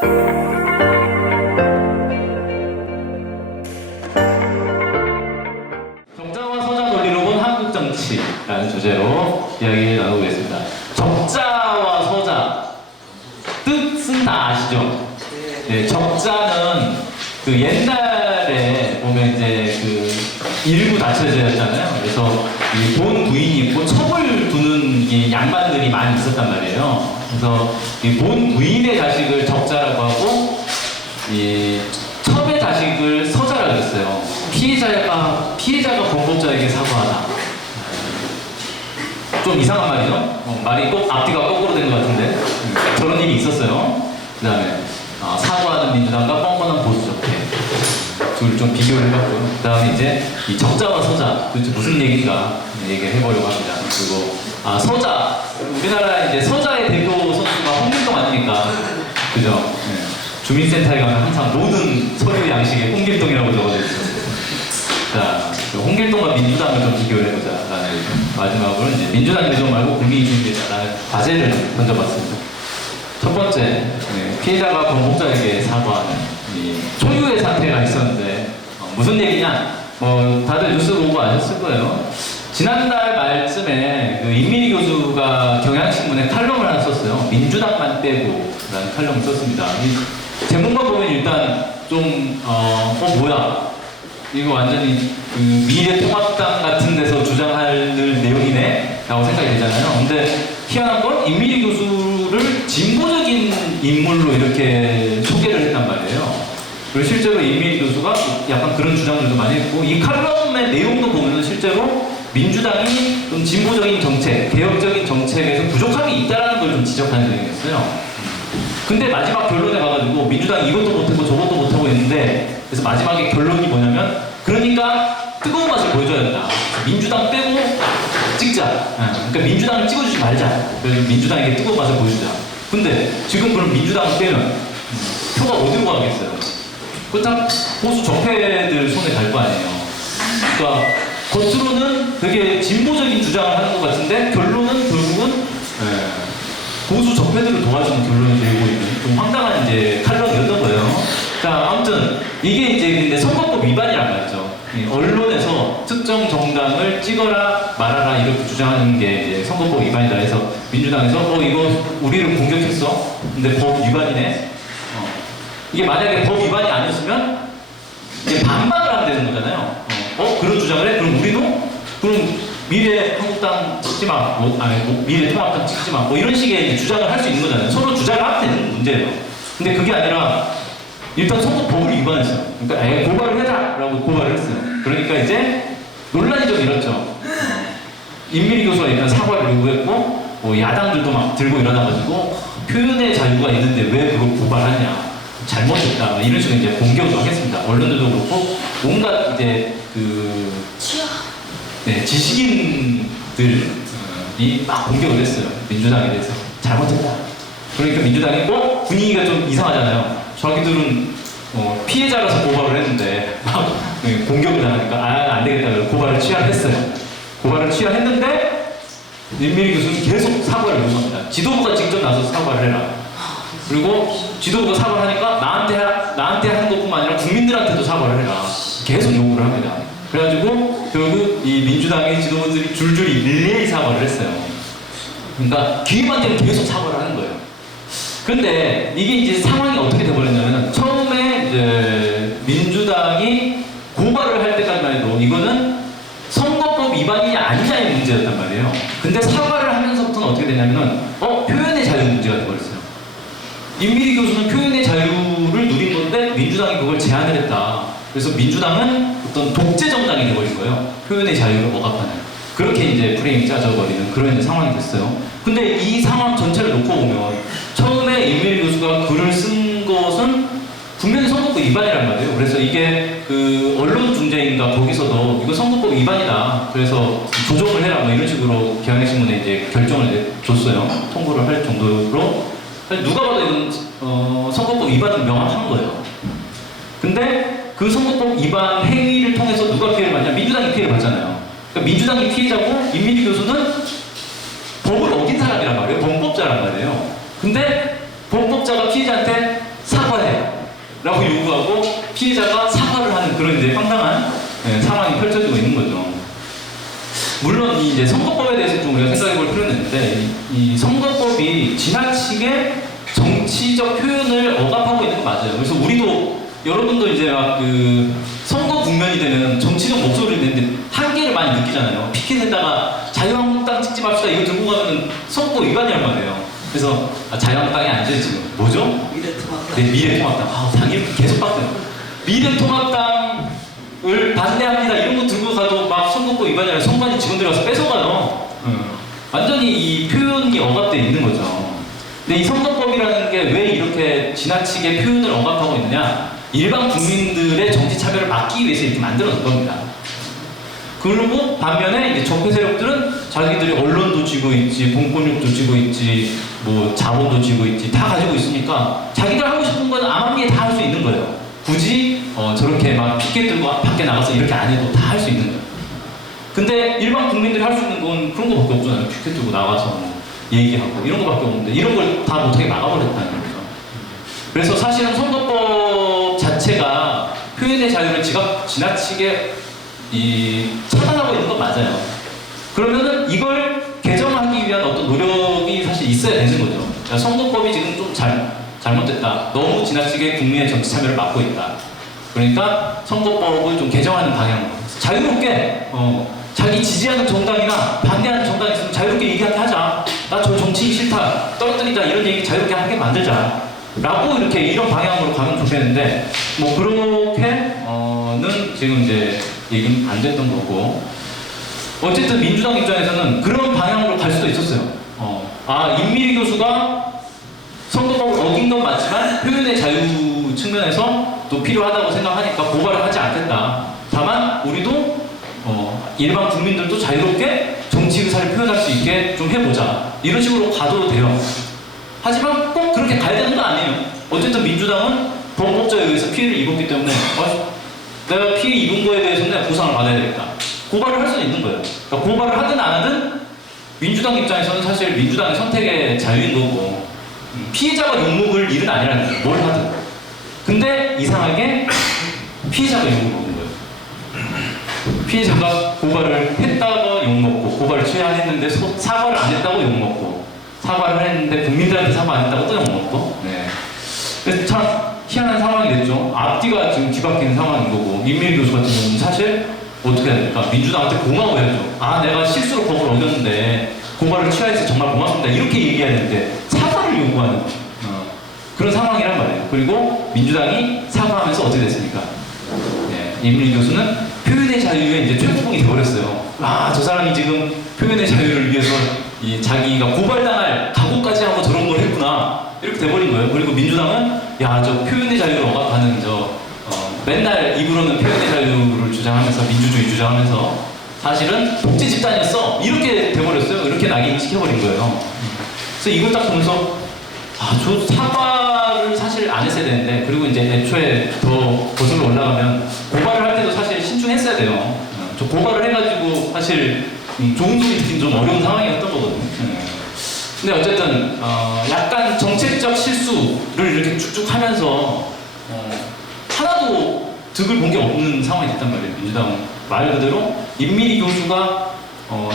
적자와 서자 논리로 본 한국 정치라는 주제로 이야기 나누겠습니다. 적자와 서자 뜻은 다 아시죠? 네, 적자는 그 옛날에 보면 이제 그 일부 다처제였잖아요. 그래서 이 본 부인이 있고 첩을 두는 이 양반들이 많이 있었단 말이에요. 그래서 이 본 부인의 자식을 적자라고 하고 이 첩의 자식을 서자라고 했어요. 피해자가 범법자에게 사과하다. 좀 이상한 말이죠? 말이 꼭 앞뒤가 거꾸로 된 것 같은데 저런 일이 있었어요. 그 다음에 사과하는 민주당과 뻔뻔한 보수적폐 둘 좀 비교를 해봤고요. 그 다음에 이제 이 적자와 서자 도대체 무슨 얘기인가 얘기를 해보려고 합니다. 그리고 서자, 우리나라 이제 서자의 대표 선수가 홍길동 아닙니까? 그죠? 네. 주민센터에 가면 항상 모든 서류 양식에 홍길동이라고 적어져 있어요. 자, 홍길동과 민주당을 좀 비교를 해보자. 마지막으로 이제 민주당 대전 말고 국민이 준비자라는 과제를 던져봤습니다. 첫 번째, 네, 피해자가 범법자에게 사과하는 이 초유의 사태가 있었는데 무슨 얘기냐? 다들 뉴스 보고 아셨을 거예요. 지난달 말쯤에 그 임민희 교수가 경향신문에 칼럼을 하나 썼어요. 민주당만 빼고 라는 칼럼을 썼습니다. 이 제목만 보면 일단 좀 뭐야? 이거 완전히 그 미래통합당 같은 데서 주장할 내용이네 라고 생각이 되잖아요. 근데 희한한 건 임민희 교수를 진보적인 인물로 이렇게 소개를 했단 말이에요. 그리고 실제로 임민희 교수가 약간 그런 주장들도 많이 했고 이 칼럼의 내용도 보면 실제로 민주당이 좀 진보적인 정책, 개혁적인 정책에서 부족함이 있다는 걸 좀 지적하는 내용이었어요. 근데 마지막 결론에 가가지고 민주당이 이것도 못하고 저것도 못하고 했는데 그래서 마지막에 결론이 뭐냐면 그러니까 뜨거운 맛을 보여줘야 된다. 민주당 빼고 찍자. 그러니까 민주당을 찍어주지 말자. 그래서 민주당에게 뜨거운 맛을 보여주자. 근데 지금 그럼 민주당을 빼면 표가 어디로 가겠어요? 그렇다면 보수 적폐들 손에 갈 거 아니에요. 그러니까 겉으로는 되게 진보적인 주장을 하는 것 같은데 결론은 결국은 보수 적폐들을 도와주는 결론이 되고 있는 좀 황당한 이제 칼럼이었던 거예요. 자, 아무튼 이게 이제 근데 선거법 위반이란 말이죠. 언론에서 특정 정당을 찍어라 말아라 이렇게 주장하는 게 이제 선거법 위반이다 해서 민주당에서 이거 우리를 공격했어. 근데 법 위반이네. 이게 만약에 법 위반이 아니었으면 이제 반박을 하면 되는 거잖아요. 그런 주장을 해? 그럼 우리도? 그럼 미래 한국당 찍지 마, 미래 통합당 찍지 마, 이런 식의 주장을 할 수 있는 거잖아요. 서로 주장을 하면 되는 문제예요. 근데 그게 아니라 일단 선거법을 위반했어요. 그러니까 고발을 해라라고 고발을 했어요. 그러니까 이제 논란이 좀 일었죠. 임민희 교수가 일단 사과를 요구했고 야당들도 막 들고 일어나가지고 표현의 자유가 있는데 왜 그걸 고발하냐, 잘못했다 이런 식으로 이제 공격을 하겠습니다. 언론들도 그렇고 뭔가 이제 지식인들이 막 공격을 했어요. 민주당에 대해서 잘못했다. 그러니까 민주당이 분위기가 좀 이상하잖아요. 자기들은 피해자라서 고발을 했는데 막 공격을 당하니까 안 되겠다 그래서 고발을 취하했어요. 고발을 취하했는데 임민희 교수는 계속 사과를 요구합니다. 지도부가 직접 나서서 사과를 해라. 그리고 지도부가 사과를 하니까 나한테 하는 것뿐만 아니라 국민들한테도 사과를 해라. 계속 요구를 합니다. 그래가지고 결국 이 민주당의 지도부들이 줄줄이 릴레이 사과를 했어요. 그러니까 기임한테는 계속 사과를 하는 거예요. 근데 이게 이제 상황이 어떻게 돼버렸냐면 처음에 이제 민주당이 고발을 할 때까지만 해도 이거는 선거법 위반이냐 아니냐의 문제였단 말이에요. 근데 사과를 하면서부터는 어떻게 되냐면은 표현의 자유 문제가 돼버렸어요. 임민희 교수는 표현의 자유를 누린 건데 민주당이 그걸 제한을 했다. 그래서 민주당은 어떤 독재 정당이 돼버린 거예요. 표현의 자유를 억압하는. 그렇게 이제 프레임이 짜져버리는 그런 이제 상황이 됐어요. 근데 이 상황 전체를 놓고 보면 처음에 임민희 교수가 글을 쓴 것은 분명히 선거법 위반이란 말이에요. 그래서 이게 그 언론중재인가 거기서도 이거 선거법 위반이다. 그래서 조정을 해라 이런 식으로 경향신문에 이제 결정을 줬어요. 통보를 할 정도로. 누가 봐도 이건 선거법 위반은 명확한 거예요. 근데 그 선거법 위반 행위를 통해서 누가 피해를 받냐? 민주당이 피해를 받잖아요. 그러니까 민주당이 피해자고 임민희 교수는 법을 어긴 사람이란 말이에요. 범법자란 말이에요. 근데 범법자가 피해자한테 피해자가 사과를 하는 그런 이제 황당한 상황이 펼쳐지고 있는 거죠. 물론 이제 선거법에 대해서 좀 우리가 생각해 볼 필요는 있는데 이 선거법이 지나치게 정치적 표현을 억압하고 있는 건 맞아요. 그래서 우리도 여러분도 이제 막 그 선거 국면이 되면 정치적 목소리를 내는데 한계를 많이 느끼잖아요. 피켓에다가 자유한국당 찍지 맙시다 이거 들고 가면 선거 위반이란 말이에요. 그래서 자유한국당이 아니죠 지금 뭐죠? 미래통합당. 네, 미래통합당. 당연히 계속 봤어요. 미래통합당을 반대합니다 이런 거 들고 가도 막 선거법 위반이 아니라 선관위 직원들이 와서 뺏어가요. 완전히 이 표현이 억압되어 있는 거죠. 근데 이 선거법이라는 게 왜 이렇게 지나치게 표현을 억압하고 있느냐? 일반 국민들의 정치 차별을 막기 위해서 이렇게 만들어놓은 겁니다. 그리고 반면에 이제 적폐 세력들은 자기들이 언론도 쥐고 있지, 공권력도 쥐고 있지, 뭐 자본도 쥐고 있지, 다 가지고 있으니까 자기들 하고 싶은 건 암암리에 다 할 수 있는 거예요. 굳이 저렇게 막 피켓 들고 밖에 나가서 이렇게 안 해도 다 할 수 있는 거예요. 근데 일반 국민들이 할 수 있는 건 그런 거밖에 없잖아요. 피켓 들고 나가서 뭐 얘기하고 이런 거밖에 없는데 이런 걸 다 못하게 막아버렸다는 거죠. 그래서 사실은 선거법 자체가 표현의 자유를 지나치게 차단하고 있는 건 맞아요. 그러면은 이걸 개정하기 위한 어떤 노력이 사실 있어야 되는 거죠. 그러니까 선거법이 지금 좀 잘못됐다. 너무 지나치게 국민의 정치 참여를 막고 있다. 그러니까 선거법을 좀 개정하는 방향으로 자유롭게 자기 지지하는 정당이나 반대하는 정당이 있으면 자유롭게 얘기하게 하자. 나 저 정치 싫다. 떨어뜨리자. 이런 얘기 자유롭게 하게 만들자. 라고 이런 방향으로 가면 좋겠는데 뭐 그렇게는 지금 이제 얘기는 안 됐던 거고 어쨌든 민주당 입장에서는 그런 방향으로 갈 수도 있었어요. 임미리 교수가 선거법을 어긴 건 맞지만 표현의 자유 측면에서 또 필요하다고 생각하니까 고발을 하지 않겠다. 다만 우리도 일반 국민들도 자유롭게 정치 의사를 표현할 수 있게 좀 해보자. 이런 식으로 가도 돼요. 하지만 꼭 그렇게 가야 되는 건 아니에요. 어쨌든 민주당은 범법자에 의해서 피해를 입었기 때문에 내가 피해 입은 거에 대해서는 보상을 받아야 되겠다. 고발을 할 수는 있는 거예요. 그러니까 고발을 하든 안 하든 민주당 입장에서는 사실 민주당의 선택의 자유인 거고 피해자가 욕먹을 일은 아니라는 거예요. 뭘 하든. 근데 이상하게 피해자가 욕을 먹는 거예요. 피해자가 고발을 했다가 욕먹고 고발을 취하했는데 사과를 안 했다고 욕먹고 사과를 했는데 국민들한테 사과 안 했다고 또 욕먹고 그래서 참 희한한 상황이 됐죠. 앞뒤가 지금 뒤바뀌는 상황인 거고 임미리 교수 같은 경우는 사실 어떻게 해야 됩니까? 민주당한테 고마워해야죠. 내가 실수로 법을 어겼는데 고발을 취하해서 정말 고맙습니다. 이렇게 얘기해야 되는데 사과를 요구하는 그런 상황이란 말이에요. 그리고 민주당이 사과하면서 어떻게 됐습니까? 임미리 교수는 표현의 자유의 이제 최고봉이 되어버렸어요. 저 사람이 지금 표현의 자유를 위해서 자기가 고발당할 각오까지 하고 저런 걸 했구나. 이렇게 돼버린 거예요. 그리고 민주당은 저 표현의 자유를 억압하는 맨날 입으로는 표현의 자유를 주장하면서 민주주의 주장하면서 사실은 독재 집단이었어. 이렇게 돼버렸어요. 이렇게 낙인시켜버린 거예요. 그래서 이걸 딱 보면서 저 사과를 사실 안 했어야 되는데 그리고 이제 애초에 더 거슬러 올라가면 고발을 할 때도 사실 신중했어야 돼요. 저 고발을 해가지고 사실 좋은 소리 듣긴 좀 어려운 상황이었던 거거든요. 근데 어쨌든 약간 정책적 실수를 이렇게 쭉쭉 하면서 하나도 득을 본 게 없는 상황이 됐단 말이에요. 민주당 말 그대로 임미리 교수가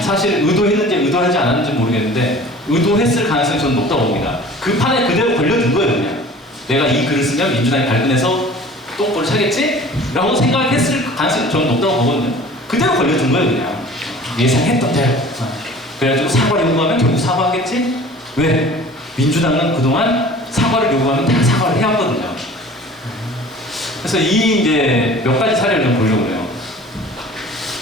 사실 의도했는지 의도하지 않았는지 모르겠는데 의도했을 가능성이 저는 높다고 봅니다. 그 판에 그대로 걸려든 거예요. 그냥 내가 이 글을 쓰면 민주당이 발끈해서 똥꼬를 차겠지? 라고 생각했을 가능성이 저는 높다고 보거든요. 그대로 걸려든 거예요. 그냥 예상했던 대로. 그래가지고 사과를 요구하면 결국 사과하겠지? 왜? 민주당은 그동안 사과를 요구하면 다 사과를 해왔거든요. 그래서 이제 몇 가지 사례를 좀 보려고 해요.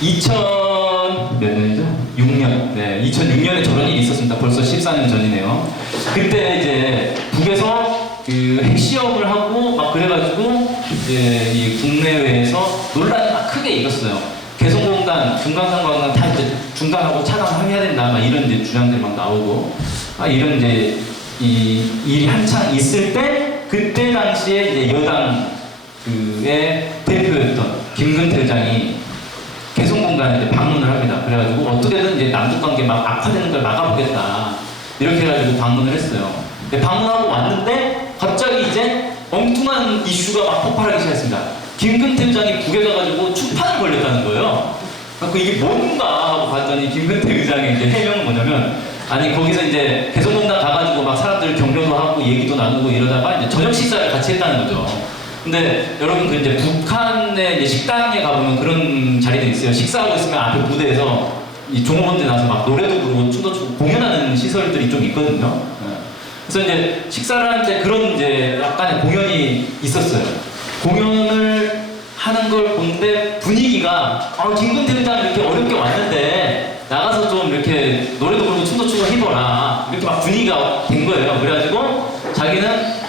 2000몇 년이죠? 6년. 2006년에 저런 일이 있었습니다. 벌써 14년 전이네요. 그때 이제 북에서 그 핵시험을 하고 막 그래가지고 이제 이 국내외에서 논란이 막 크게 일었어요. 개성공단, 중간선거단 다 이제 중단하고 차단해야 된다. 막 이런 이제 주장들이 막 나오고 이런 이제 이 일이 한창 있을 때 그때 당시에 이제 여당 그의 대표였던 김근태 의장이 개성공단에 이제 방문을 합니다. 그래가지고 어떻게든 이제 남북관계 막 악화되는 걸 막아보겠다. 이렇게 해가지고 방문을 했어요. 방문하고 왔는데 갑자기 이제 엉뚱한 이슈가 막 폭발하기 시작했습니다. 김근태 의장이 북에 가가지고 추판을 벌렸다는 거예요. 그래서 이게 뭔가 하고 봤더니 김근태 의장의 이제 해명은 뭐냐면, 아니 거기서 이제 개성공단 가가지고 막 사람들 격려도 하고 얘기도 나누고 이러다가 이제 저녁 식사를 같이 했다는 거죠. 근데 여러분 그 이제 북한의 이제 식당에 가보면 그런 자리들이 있어요. 식사하고 있으면 앞에 무대에서 이 종업원들 나서 막 노래도 부르고 춤도 추고 공연하는 시설들이 좀 있거든요. 그래서 이제 식사를 하는데 그런 이제 약간의 공연이 있었어요. 공연을 하는 걸 보는데 분위기가 김근태 의장 이렇게 어렵게 왔는데 나가서 좀 이렇게 노래도 부르고 춤도 추고 해보라 이렇게 막 분위기가 된 거예요. 그래가지고 자기는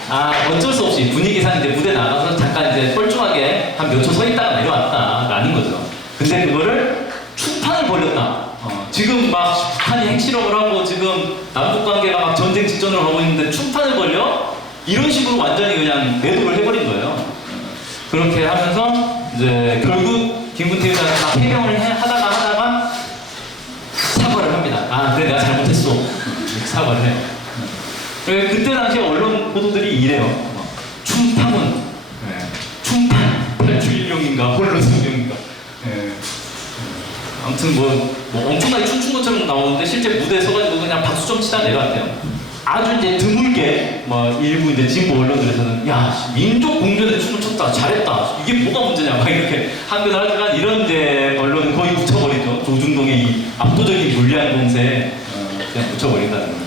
어쩔 수 없이 분위기상 이제 무대 나가서 잠깐 이제 뻘쭘하게 한 몇 초 서 있다가 내려왔다라는 거죠. 근데 그거를 추판을 벌였다. 지금 막 북한이 핵실험을 하고 지금 남북관계가 막 전쟁 직전으로 가고 있는데 추판을 벌려? 이런 식으로 완전히 그냥 매도를 해버린 거예요. 그렇게 하면서 이제 결국 김근태 의장이 막 해명을 하다가 사과를 합니다. 그래 내가 잘못했어. 이렇게 사과를 해요. 그때 당시 언론 보도들이 이래요. 춤판은 춤판 8주일용인가 홀로스용인가. 아무튼 뭐 엄청나게 춤춘 것처럼 나오는데 실제 무대에 서가지고 그냥 박수 좀 치다 내려왔대요. 아주 이제 드물게 일부 이제 진보 언론들에서는 야 민족 공전에 춤을 췄다 잘했다 이게 뭐가 문제냐 막 이렇게 항변을 하지만 이런 이제 언론은 거의 묻혀버리죠. 조중동의 이 압도적인 불리한 공세에 그냥 묻혀버린다는 거예요.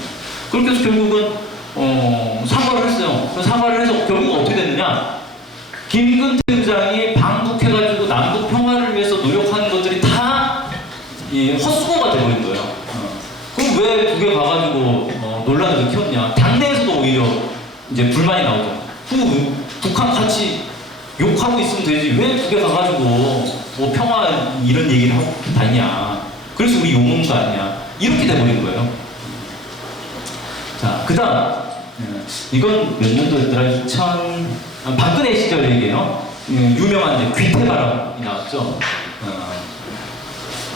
그렇게 해서 결국은 사과를 했어요. 사과를 해서 결국 어떻게 됐느냐? 김근태 의장이 방북해가지고 남북 평화를 위해서 노력하는 것들이 다 헛수고가 돼버린 거예요. 그럼 왜 북에 가가지고 논란을 일으켰냐? 당내에서도 오히려 이제 불만이 나오죠. 북한 같이 욕하고 있으면 되지 왜 북에 가가지고 뭐 평화 이런 얘기를 하고 다니냐? 그래서 우리 욕먹는 거 아니냐? 이렇게 돼버린 거예요. 자, 그 다음 이건 몇 년도였더라? 박근혜 시절 얘기예요. 유명한 이제 귀태 발언이 나왔죠.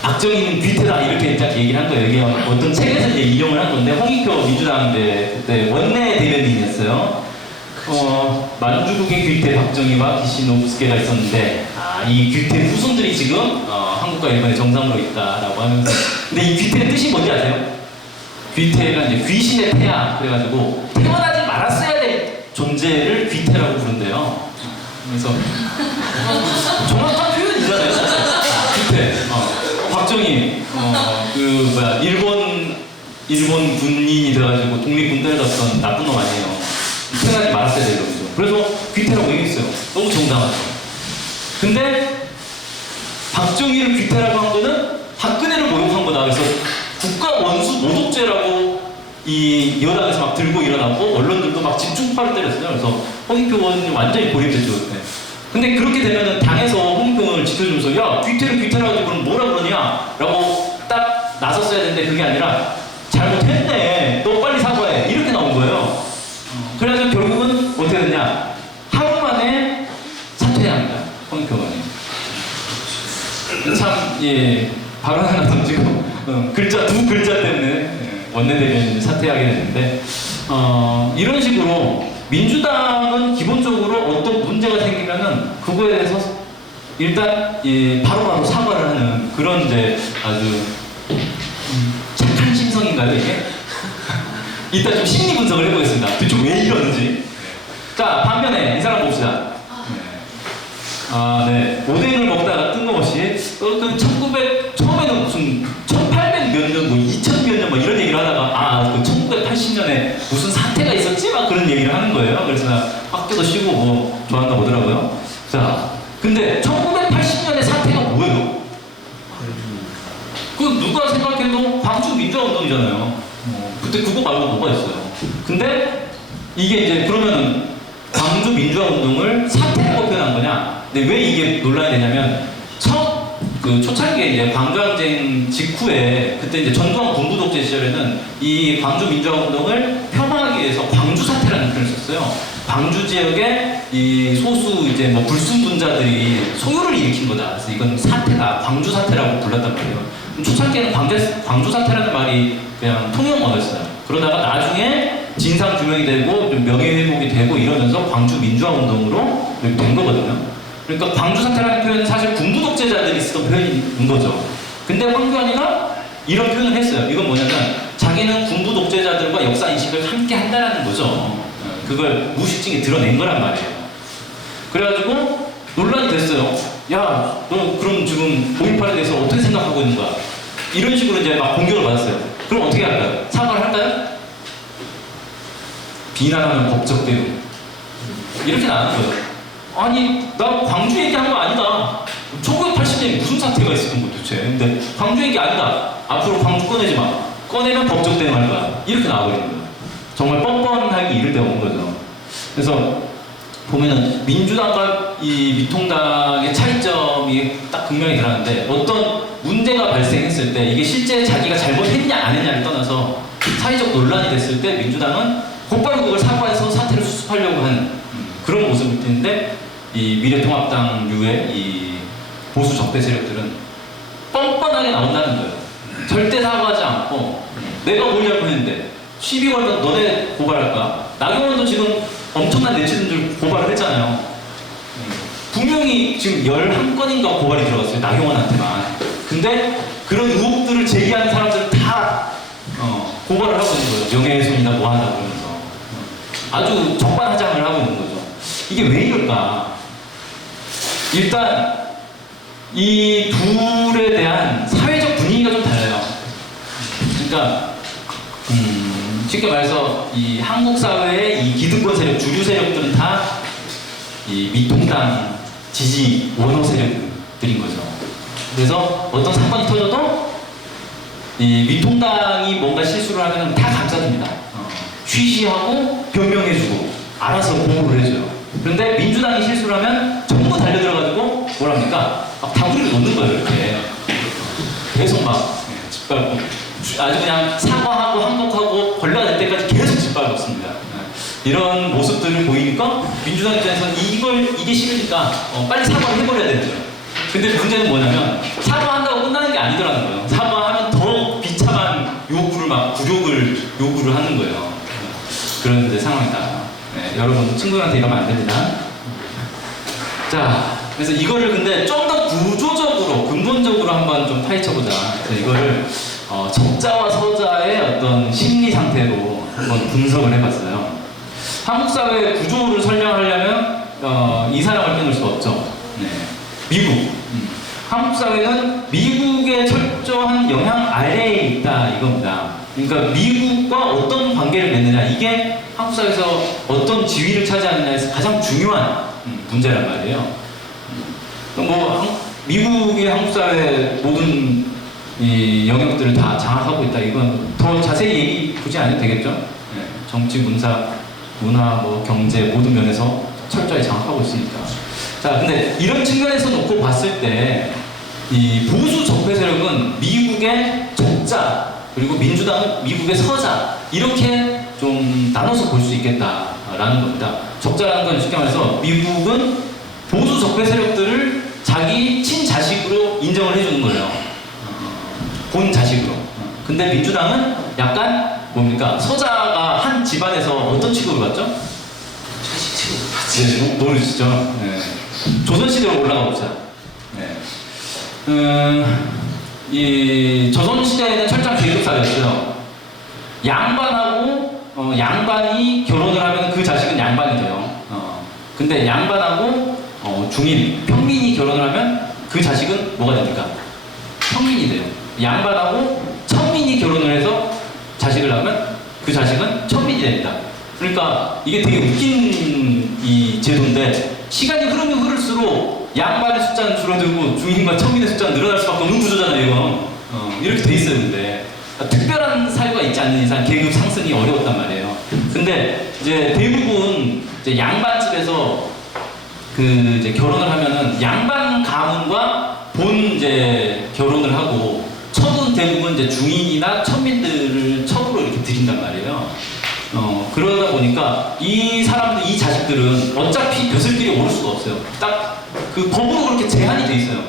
박정희는 귀태다 이렇게 딱 얘기를 한 거예요. 이게 어떤 책에서 이제 인용을 한 건데 홍익표 민주당 그때 원내 대변인이었어요. 만주국의 귀태 박정희와 기시 노부스케가 있었는데 이 귀태 후손들이 지금 한국과 일본의 정상으로 있다라고 하면서 근데 이 귀태의 뜻이 뭔지 아세요? 귀태가 이제 귀신의 태야 그래가지고 태어나지 말았어야 될 존재를 귀태라고 부른대요. 그래서 정확한 표현이잖아요. 귀태. 박정희 일본 군인이 돼가지고 독립군 때려잡던 나쁜 놈 아니에요. 태어나지 말았어야 될 놈이죠. 그래서 귀태라고 얘기했어요. 너무 정당하죠. 근데 박정희를 귀태라고 한 거는 박근혜를 모욕한 거다. 그래서 국가 원수 모독죄라고 이 여당에서 막 들고 일어나고 언론들도 막 집중파를 때렸어요. 그래서 홍익표 의원님 완전히 고립됐죠 그때. 근데 그렇게 되면은 당에서 홍익표 의원을 지켜주면서 야 귀태를 귀태라고 하지 그럼 뭐라 그러냐 라고 딱 나섰어야 되는데 그게 아니라 잘못했네 너 빨리 사과해 이렇게 나온 거예요. 그래서 결국은 어떻게 됐냐 하루 만에 사퇴해야 합니다. 홍익표 의원이. 참 발언 하나 던지고 두 글자 때문에 원내대변인 사퇴하게 됐는데 이런 식으로 민주당은 기본적으로 어떤 문제가 생기면은 그거에 대해서 일단 바로바로 사과를 하는 그런 이제 아주 착한 심성인가요 이게? 이따 좀 심리 분석을 해보겠습니다. 도대체 왜 이러는지. 자 반면에 이 사람 봅시다. 네. 오뎅을 먹다가 뜬금없이 처음에는 무슨 1800 몇 년, 2000 몇 년 이런 얘기를 하다가 그 1980년에 무슨 사태가 있었지? 막 그런 얘기를 하는 거예요. 그래서 학교도 쉬고 좋아한다 보더라고요. 자, 근데 1980년의 사태가 뭐예요? 그 누가 생각해도 광주 민주화운동이잖아요. 그때 그거 말고 뭐가 있어요? 근데 이게 이제 그러면은 광주 민주화운동을 사태라고 표현한 거냐? 근데 왜 이게 논란이 되냐면 초창기에 이제 광주항쟁 직후에 그때 이제 전두환 군부 독재 시절에는 이 광주 민주화 운동을 폄하하기 위해서 광주 사태라는 표현을 썼어요. 광주 지역에 이 소수 이제 불순분자들이 소요를 일으킨 거다. 그래서 이건 사태다, 광주 사태라고 불렀단 말이에요. 초창기에는 광주 사태라는 말이 그냥 통용 언어였어요. 그러다가 나중에 진상 규명이 되고 좀 명예 회복이 되고 이러면서 광주 민주화 운동으로 된 거거든요. 그러니까 광주 사태라는 표현은 사실 군부 독재자들이 쓰던 표현인 거죠. 근데 황교안이가 이런 표현을 했어요. 이건 뭐냐면 자기는 군부 독재자들과 역사 인식을 함께 한다는 거죠. 그걸 무식증에 드러낸 거란 말이에요. 그래가지고 논란이 됐어요. 야, 너 그럼 지금 5.18에 대해서 어떻게 생각하고 있는 거야? 이런 식으로 이제 막 공격을 받았어요. 그럼 어떻게 할까요? 사과를 할까요? 비난하면 법적 대응. 이렇게 나가는 거예요. 아니, 나 광주 얘기한 거 아니다. 1980년에 무슨 사태가 있었던 거 도대체. 근데 광주 얘기 아니다. 앞으로 광주 꺼내지 마. 꺼내면 법적 대응할 거야. 이렇게 나와버리는 거예요. 정말 뻔뻔하기 이를 데 없는 거죠. 그래서 보면은 민주당과 이 미통당의 차이점이 딱 극명히 드러나는데 어떤 문제가 발생했을 때 이게 실제 자기가 잘못했냐 안 했냐를 떠나서 사회적 논란이 됐을 때 민주당은 곧바로 그걸 사과해서 사태를 수습하려고 하는 그런 모습을 띠는데 이 미래통합당류의 이 보수 적대 세력들은 뻔뻔하게 나온다는 거예요. 절대 사과하지 않고 내가 뭘 잘못했는데 12월부터 너네 고발할까? 나경원도 지금 엄청난 네티즌들 고발을 했잖아요. 분명히 지금 11건인가 고발이 들어갔어요. 나경원한테만. 근데 그런 의혹들을 제기하는 사람들은 다 고발을 하고 있는 거예요. 명예훼손이다 뭐하다 그러면서. 아주 적반하장을 하고 있는 거죠. 이게 왜 이럴까? 일단 이 둘에 대한 사회적 분위기가 좀 달라요. 그러니까 쉽게 말해서 이 한국 사회의 이 기득권 세력, 주류 세력들은 다 이 미통당 지지 원호 세력들인 거죠. 그래서 어떤 사건이 터져도 이 미통당이 뭔가 실수를 하면 다 감싸줍니다. 쉬쉬하고 변명해주고 알아서 보호를 해줘요. 그런데 민주당이 실수를 하면 전부 달려들어가지고 뭐랍니까? 막 다구리를 놓는 거예요. 이렇게 계속 막 짓밟고 아주 그냥 사과하고 항복하고 권리가 될 때까지 계속 짓밟았습니다. 이런 모습들을 보이니까 민주당 입장에서는 이게 싫으니까 빨리 사과를 해버려야 되는 거예요. 근데 문제는 뭐냐면 사과한다고 끝나는 게 아니더라는 거예요. 사과하면 더 비참한 요구를 막 굴욕을 요구를 하는 거예요. 그런 이제 상황이다. 네, 여러분 친구들한테 이러면 안 됩니다. 자, 그래서 이거를 근데 좀 더 구조적으로 근본적으로 한번 좀 파헤쳐보자. 그래서 이거를 적자와 서자의 어떤 심리 상태로 한번 분석을 해봤어요. 한국 사회의 구조를 설명하려면 이 사람을 빼놓을 수가 없죠. 네. 미국. 한국 사회는 미국의 철저한 영향 아래에 있다 이겁니다. 그러니까 미국과 어떤 관계를 맺느냐 이게 한국 사회에서 어떤 지위를 차지하느냐에서 가장 중요한 문제란 말이에요. 미국이 한국 사회 모든 이 영역들을 다 장악하고 있다. 이건 더 자세히 얘기 굳이 안 해도 되겠죠? 네. 정치, 문화, 뭐 경제 모든 면에서 철저히 장악하고 있으니까. 자, 근데 이런 측면에서 놓고 봤을 때 이 보수 적폐 세력은 미국의 적자 그리고 민주당은 미국의 서자 이렇게 좀 나눠서 볼 수 있겠다라는 겁니다. 적자라는 건 쉽게 말해서 미국은 보수 적폐 세력들을 자기 친자식으로 인정을 해주는 거예요. 본 자식으로. 근데 민주당은 약간 뭡니까? 서자가 한 집안에서 어떤 취급을 받죠? 자식 취급을 받지. 네, 모르시죠? 네. 조선시대로 올라가 보자. 네. 이 조선시대에는 철저한 계급사회였어요. 양반이 결혼을 하면 그 자식은 양반이 돼요. 근데 양반하고 중인, 평민이 결혼을 하면 그 자식은 뭐가 됩니까? 평민이 돼요. 양반하고 천민이 결혼을 해서 자식을 낳으면 그 자식은 천민이 됩니다. 그러니까 이게 되게 웃긴 이 제도인데 시간이 흐르면 흐를수록 양반의 숫자는 줄어들고 중인과 천민의 숫자는 늘어날 수밖에 없는 구조잖아요. 이렇게 돼 있어요. 근데 특별한 사유가 있지 않는 이상 계급 상승이 어려웠단 말이에요. 근데 이제 대부분 이제 양반집에서 이제 결혼을 하면은 양반 가문과 본 이제 결혼을 하고 첩은 대부분 이제 중인이나 천민들을 첩으로 이렇게 드린단 말이에요. 그러다 보니까 이 사람들, 이 자식들은 어차피 벼슬길이 오를 수가 없어요. 딱 그 법으로 그렇게 제한이 돼 있어요.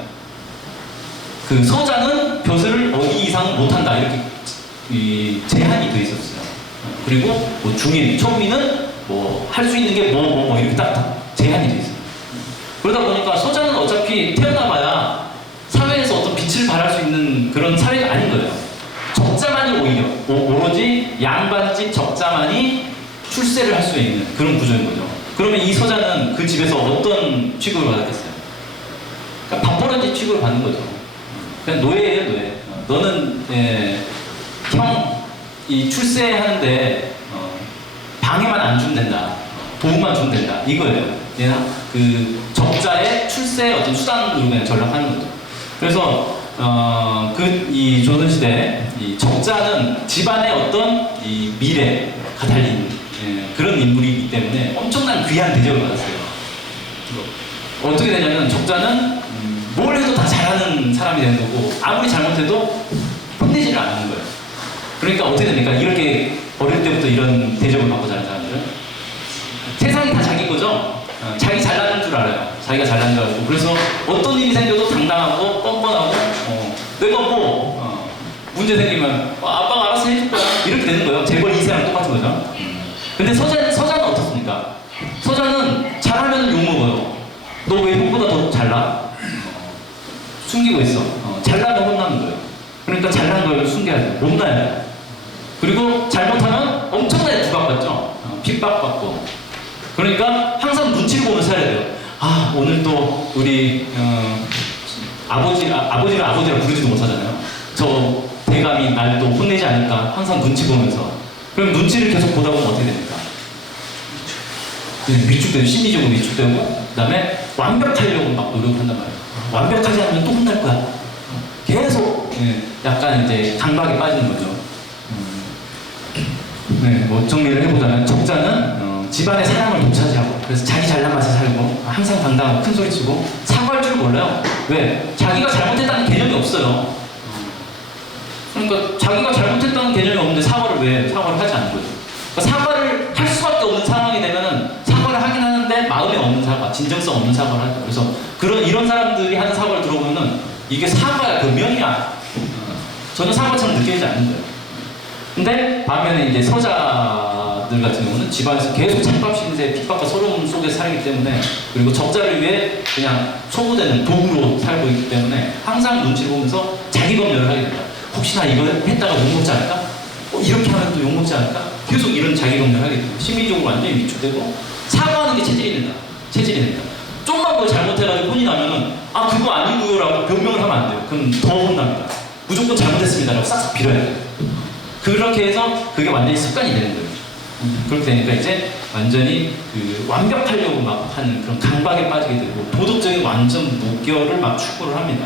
그 서자는 벼슬을 어디 이상 못한다 이렇게 제한이 돼 있었어요. 그리고 뭐 중인, 천민은 뭐 할 수 있는 게 뭐 이렇게 딱 제한이 돼 있어요. 그러다 보니까 서자 어차피 태어나봐야 사회에서 어떤 빛을 발할 수 있는 그런 사회가 아닌 거예요. 적자만이 오로지 양반집 적자만이 출세를 할 수 있는 그런 구조인 거죠. 그러면 이 서자는 그 집에서 어떤 취급을 받았겠어요? 그러니까 밥벌어지 취급을 받는 거죠. 그냥 노예예요, 노예. 너는 형 이 출세하는데 방해만 안 주면 된다, 도움만 주면 된다, 이거예요. 그 적자의 출세의 어떤 수단으로 그냥 전락하는 거죠. 그래서 이 조선시대 이 적자는 집안의 어떤 이 미래가 달린 그런 인물이기 때문에 엄청난 귀한 대접을 받았어요. 어떻게 되냐면 적자는 뭘 해도 다 잘하는 사람이 되는 거고 아무리 잘못해도 혼내지를 않는 거예요. 그러니까 어떻게 됩니까? 이렇게 어릴 때부터 이런 대접을 받고 자란 사람들은 세상이 다 자기 거죠. 자기 잘나는 줄 알아요. 자기가 잘난 줄 알고. 그래서 어떤 일이 생겨도 당당하고 뻔뻔하고 내가 문제 생기면 아빠가 알아서 해줄 거야 이렇게 되는 거예요. 재벌 2세랑 똑같은 거죠. 근데 서자는 어떻습니까? 서자는 잘하면 욕먹어요. 너 왜 형보다 더 잘나? 숨기고 있어. 잘나면 혼나는 거예요. 그러니까 잘난 걸 숨겨야 돼요. 못나야 돼요. 그리고 잘못하면 엄청나게 구박받죠. 핍박받고. 그러니까 항상 눈치를 보면서 살아야 돼요. 아, 오늘 또 우리 아버지를 아버지라 부르지도 못하잖아요. 저 대감이 날 또 혼내지 않을까 항상 눈치 보면서. 그럼 눈치를 계속 보다 보면 어떻게 됩니까? 위축되고, 심리적으로 위축되고, 그 다음에 완벽하려고 막 노력한단 말이에요. 완벽하지 않으면 또 혼날 거야. 계속 약간 이제 강박에 빠지는 거죠. 뭐 정리를 해보자면 적자는 집안의 사랑을 독차지하고 그래서 자기 잘난 맛에 살고 항상 당당하고 큰 소리치고 사과할 줄 몰라요. 왜? 자기가 잘못했다는 개념이 없어요. 그러니까 자기가 잘못했다는 개념이 없는데 왜 사과를 하지 않는 거죠? 그러니까 사과를 할 수밖에 없는 상황이 되면은 사과를 하긴 하는데 마음에 없는 사과, 진정성 없는 사과를 하죠. 그래서 이런 사람들이 하는 사과를 들어보면은 이게 사과야, 변명이야. 전혀 사과처럼 느껴지지 않는 거예요. 근데 반면에 이제 서자들 같은 경우는 집안에서 계속 찬밥 신세, 핍박과 서러움 속에 살기 때문에 그리고 적자를 위해 그냥 소구되는 도구로 살고 있기 때문에 항상 눈치를 보면서 자기 검열을 하게 된다. 혹시나 이거 했다가 욕먹지 않을까? 이렇게 하면 또 욕먹지 않을까? 계속 이런 자기 검열을 하게 됩니다. 심리적으로 완전히 위축되고 사과하는 게 체질이 된다. 좀만 뭘 잘못해가지고 혼이 나면은 아 그거 아니고요 라고 변명을 하면 안 돼요. 그럼 더 혼납니다. 무조건 잘못했습니다 라고 싹싹 빌어야 돼요. 그렇게 해서 그게 완전히 습관이 되는 거예요. 그렇게 되니까 이제 완전히 완벽하려고 막 하는 그런 강박에 빠지게 되고 도덕적인 완전 무결을 막 추구를 합니다.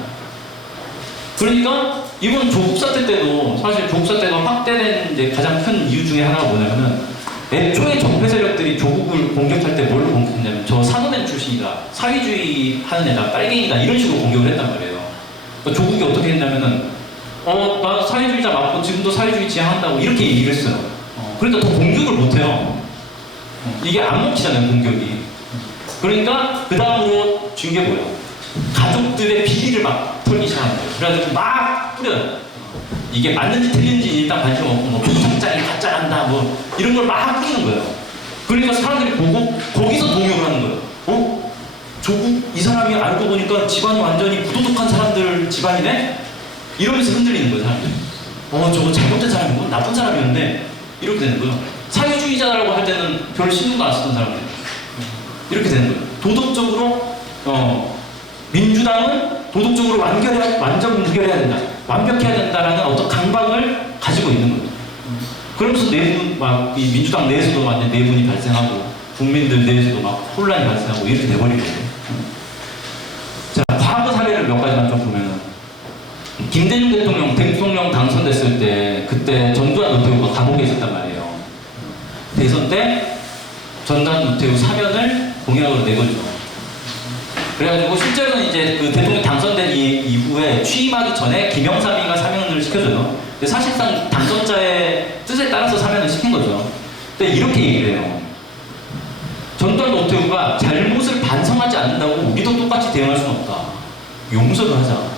그러니까 이번 조국 사태 때도 사실 조국 사태가 확대된 이제 가장 큰 이유 중에 하나가 뭐냐면은 애초에 적폐 세력들이 조국을 공격할 때 뭘로 공격했냐면 저 산업인 출신이다, 사회주의 하는 애다, 빨갱이다 이런 식으로 공격을 했단 말이에요. 그러니까 조국이 어떻게 했냐면은 나 사회주의자 맞고 지금도 사회주의 지향한다고 이렇게 얘기를 했어요. 그러니까 더 공격을 못해요. 이게 안 먹히잖아요, 공격이. 그러니까 그 다음으로 준 게 뭐예요? 가족들의 비리를 막 털기 시작하는 거예요. 그래가지고 막 뿌려요. 이게 맞는지 틀린지 일단 관심 없고 뭐 부장장이 가짜란다 뭐 이런 걸 막 뿌리는 거예요. 그러니까 사람들이 보고 거기서 동요를 하는 거예요. 조국 이 사람이 알고 보니까 집안이 완전히 부도덕한 사람들 집안이네? 이러면서 흔들리는 거예요, 사람들이. 저거 잘못된 사람이고 나쁜 사람이었는데 이렇게 되는 거예요. 사회주의자라고 할 때는 별 신경도 안 쓰던 사람들 이렇게 되는 거예요. 도덕적으로 민주당은 도덕적으로 완전 무결해야 된다, 완벽해야 된다라는 어떤 강박을 가지고 있는 거예요. 그러면서 이 민주당 내에서도 완전 내분이 발생하고 국민들 내에서도 막 혼란이 발생하고 이렇게 돼버린 거예요. 자, 과거 사례를 몇 가지만 좀 보면은 김대중 대통령 당선됐을 때 그때 전두환 노태우가 감옥에 있었단 말이에요. 대선 때 전두환 노태우 사면을 공약으로 내거죠. 그래가지고 실제로는 이제 그 대통령 당선된 이후에 취임하기 전에 김영삼이가 사면을 시켜줘요. 근데 사실상 당선자의 뜻에 따라서 사면을 시킨 거죠. 근데 이렇게 얘기를 해요. 전두환 노태우가 잘못을 반성하지 않는다고 우리도 똑같이 대응할 수는 없다. 용서를 하자.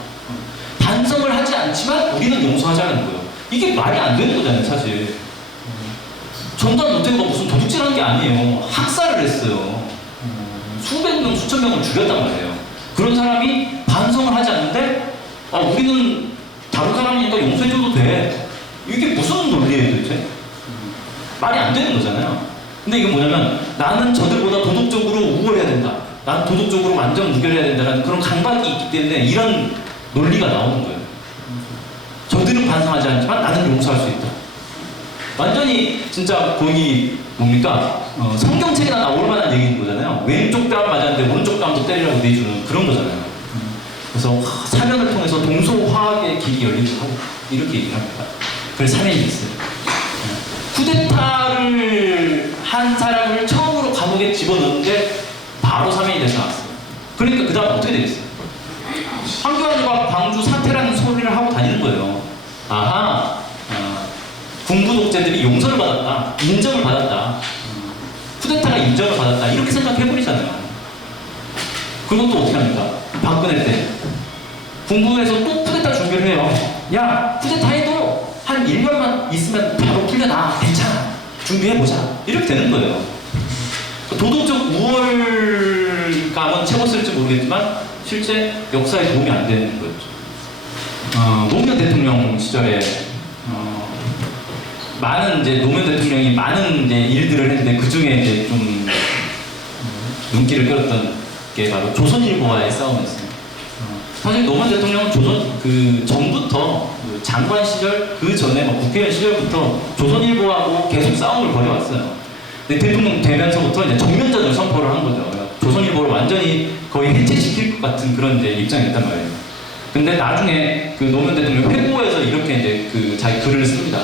반성을 하지 않지만 우리는 용서하자는 거예요. 이게 말이 안 되는 거잖아요, 사실. 전두환 노태우가 무슨 도둑질한 게 아니에요. 학살을 했어요. 수백 명, 수천 명을 죽였단 말이에요. 그런 사람이 반성을 하지 않는데 우리는 다른 사람이니까 용서해줘도 돼. 이게 무슨 논리예요 도대체? 말이 안 되는 거잖아요. 근데 이게 뭐냐면 나는 저들보다 도덕적으로 우월해야 된다. 나는 도덕적으로 완전 무결해야 된다는 그런 강박이 있기 때문에 이런 논리가 나오는 거예요. 저들은 반성하지 않지만 나는 용서할 수 있다. 완전히 진짜 거기 뭡니까? 성경책에나 나올 만한 얘기인 거잖아요. 왼쪽 뺨 맞았는데 오른쪽 뺨도 때리라고 내주는 그런 거잖아요. 그래서 사면을 통해서 동서화학의 길이 열리기도 하고 이렇게 얘기를 합니다. 그래서 사면이 있어요. 쿠데타를 한 사람을 처음으로 감옥에 집어넣는데 바로 사면이 돼서 나왔어요. 그러니까 그 다음 어떻게 되겠어요? 황교안과 광주 사태라는 소리를 하고 다니는 거예요. 아하, 군부 독재들이 용서를 받았다, 인정을 받았다, 쿠데타가 인정을 받았다 이렇게 생각해버리잖아요. 그리고 또 어떻게 합니까? 박근혜 때 군부에서 또 쿠데타 준비를 해요. 야, 쿠데타 해도 한 1년만 있으면 바로 풀려나. 괜찮아. 준비해보자. 이렇게 되는 거예요. 도덕적 우월감은 채웠을지 모르겠지만 실제 역사에 도움이 안 되는 거였죠. 노무현 대통령 시절에 많은 이제 노무현 대통령이 많은 이제 일들을 했는데 그 중에 이제 좀 눈길을 끌었던 게 바로 조선일보와의 싸움이었어요. 사실 노무현 대통령은 그 전부터 그 장관 시절 그 전에 국회의원 시절부터 조선일보하고 계속 싸움을 벌여왔어요. 근데 대통령 되면서부터 이제 정면전을 선포를 한 거죠. 조선일보를 완전히 거의 해체시킬 것 같은 그런 이제 입장이었단 말이에요. 근데 나중에 그 노무현 대통령 회고에서 이렇게 이제 그 자기 글을 씁니다.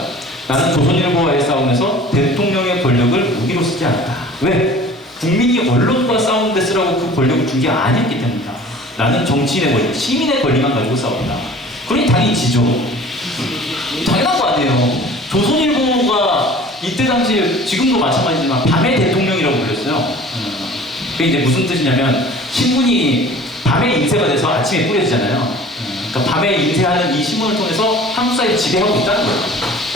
나는 조선일보와의 싸움에서 대통령의 권력을 무기로 쓰지 않았다. 왜? 국민이 언론과 싸우는 데 쓰라고 그 권력을 준 게 아니었기 때문이다. 나는 정치인의 권리, 시민의 권리만 가지고 싸웠다. 그러니 당연히 지죠. 당연한 거 아니에요. 조선일보가 이때 당시에 지금도 마찬가지지만 밤의 대통령이라고 불렸어요. 그게 이제 무슨 뜻이냐면 신문이 밤에 인쇄가 돼서 아침에 뿌려지잖아요. 그러니까 밤에 인쇄하는 이 신문을 통해서 한국 사회를 지배하고 있다는 거예요.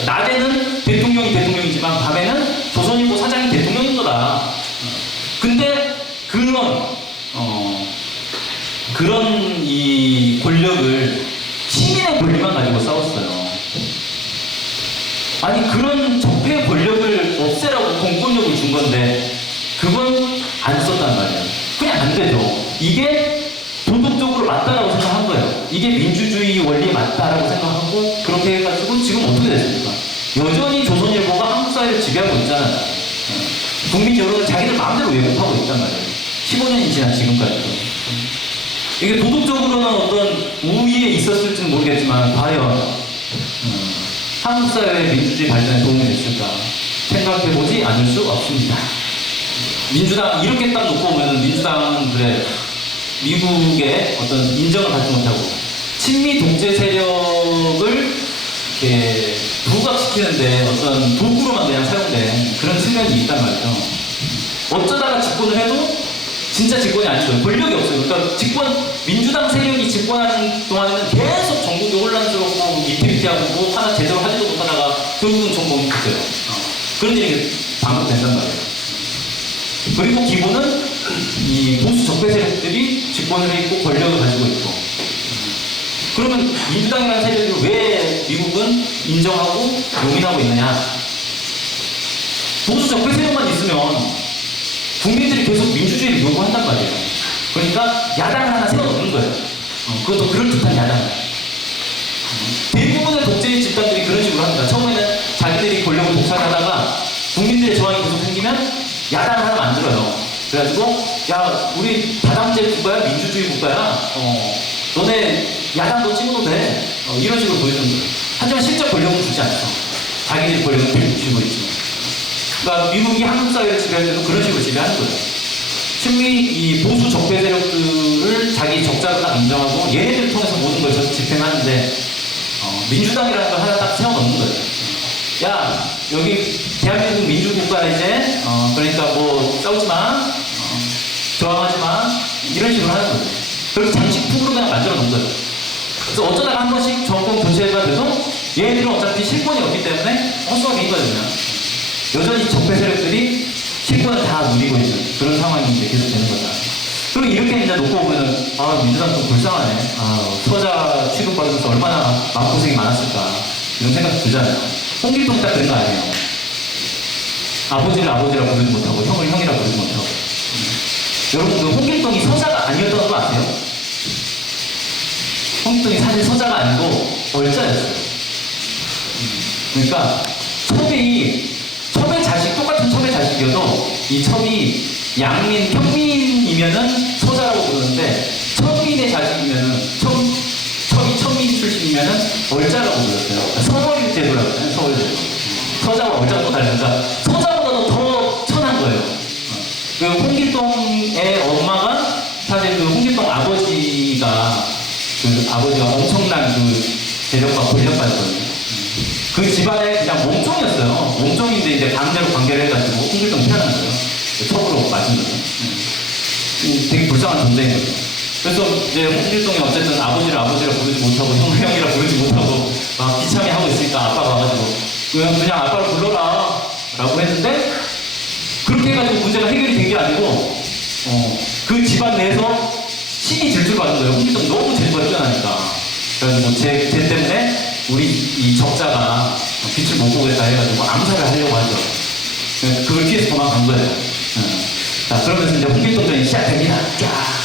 낮에는 대통령이 대통령이지만 밤에는 조선일보 사장이 대통령인 거다. 근데 그런 이 권력을 시민의 권리만 가지고 싸웠어요. 아니 그런 적폐의 권력을 없애라고 공권력을 준 건데 그건 안 썼단 말이에요. 그냥 안 되죠. 이게 도덕적으로 맞다라고 생각한 거예요. 이게 민주주의 원리에 맞다라고 생각하고 그렇게 해가지고 지금 어떻게 됐습니까? 여전히 조선일보가 한국 사회를 지배하고 있잖아요. 국민 여론을 자기들 마음대로 왜곡하고 있단 말이에요. 15년이 지난 지금까지도. 이게 도덕적으로는 어떤 우위에 있었을지는 모르겠지만 과연 한국 사회의 민주주의 발전에 도움이 됐을까 생각해보지 않을 수 없습니다. 민주당 이렇게 딱 놓고 보면 민주당은 그래 미국의 어떤 인정을 받지 못하고 친미 독재 세력을 이렇게 부각시키는데 어떤 도구로만 그냥 사용된 그런 측면이 있단 말이죠. 어쩌다가 집권을 해도 진짜 집권이 아니죠. 권력이 없어요. 그러니까 민주당 세력이 집권하는 동안에는 계속 전국이 혼란스럽고 위태위태하고 뭐 하나 제대로 하지도 못하다가 결국은 전국이 붙어요. 그런 일이 반복된단 말이에요. 그리고 기본은 이 보수 적폐 세력들이 집권을 했고 권력을 가지고 있고 그러면 민주당이라는 세력을 왜 미국은 인정하고 용인하고 있느냐? 보수 적폐 세력만 있으면 국민들이 계속 민주주의를 요구한단 말이에요. 그러니까 야당을 하나 세워놓는 거예요. 그것도 그럴듯한 야당을. 대부분의 독재의 집단들이 그런 식으로 합니다. 처음에는 자기들이 권력을 독차지하다가 국민들의 저항이 계속 생기면 야당을 하나 만들어요. 그래가지고 야 우리 다당제 국가야 민주주의 국가야 너네 야당도 찍어도 돼 이런 식으로 보여주는 거예요. 하지만 실제 권력은 주지 않죠. 자기들이 권력을 쥐고 있죠. 그러니까 미국이 한국 사회를 지배할 때도 그런 식으로 지배하는 거예요. 친미 이 보수 적폐 세력들을 자기 적자로 딱 인정하고 얘네들을 통해서 모든 걸 집행하는데 민주당이라는 걸 하나 딱 세워놓는 거예요. 야 여기 대한민국 민주국가야 이제 그러니까 뭐 싸우지 마 저항하지 마 이런 식으로 하는 거예요. 그렇게 장식품으로 그냥 만들어 놓은 거예요. 그래서 어쩌다가 한 번씩 정권 교체가 돼도 얘네들은 어차피 실권이 없기 때문에 헛수업인 거예요. 그냥. 여전히 적폐 세력들이 실권을 다 누리고 있는 그런 상황이 이제 계속 되는 거다. 그리고 이렇게 이제 놓고 보면은, 아, 민주당 좀 불쌍하네. 아, 서자 취급받으면서 얼마나 마음고생이 많았을까. 이런 생각이 들잖아요. 홍길동 딱 그런 거 아니에요. 아버지를 아버지라 부르지 못하고, 형을 형이라 부르지 못하고. 여러분, 그 홍길동이 서자가 아니었다는 거 아세요? 홍길동이 사실 서자가 아니고, 얼자였어요. 그러니까, 첩의 자식, 똑같은 첩의 자식이어도, 이 첩이 양민, 평민이면은 서자라고 부르는데, 첩민의 자식이면은, 첩이 첩민 출신이면은, 얼자라고 불렀어요. 그러니까 서월 제도라고 해요, 서월 제도. 서자와 얼자가 또 다르니까, 서자보다도 더 천한 거예요. 그 홍길동의 엄마가, 사실 그 홍길동 아버지가 엄청난 그 재력과 권력가였거든요. 그 집안의 그냥 몸종이었어요. 몸종인데 이제 강제로 관계를 해가지고 홍길동 태어난 거예요. 첩으로 맞은 거예요. 되게 불쌍한 존재인 거죠. 그래서 이제 홍길동이 어쨌든 아버지를 아버지라 부르지 못하고 형이라 부르지 못하고 막 비참해 하고 있으니까 아빠가 와가지고 그냥 아빠를 불러라 라고 했는데 그렇게 해가지고 문제가 해결이 된 게 아니고 그 집안 내에서 신이 질주를 받은 거예요. 홍길동 너무 재주가 뛰어나니까. 그래서 쟤 때문에 우리 이 적자가 빛을 못 보겠다 해가지고 암살을 하려고 하죠. 그걸 피해서 도망간 거예요. 자, 그러면서 이제 홍길동전이 시작됩니다.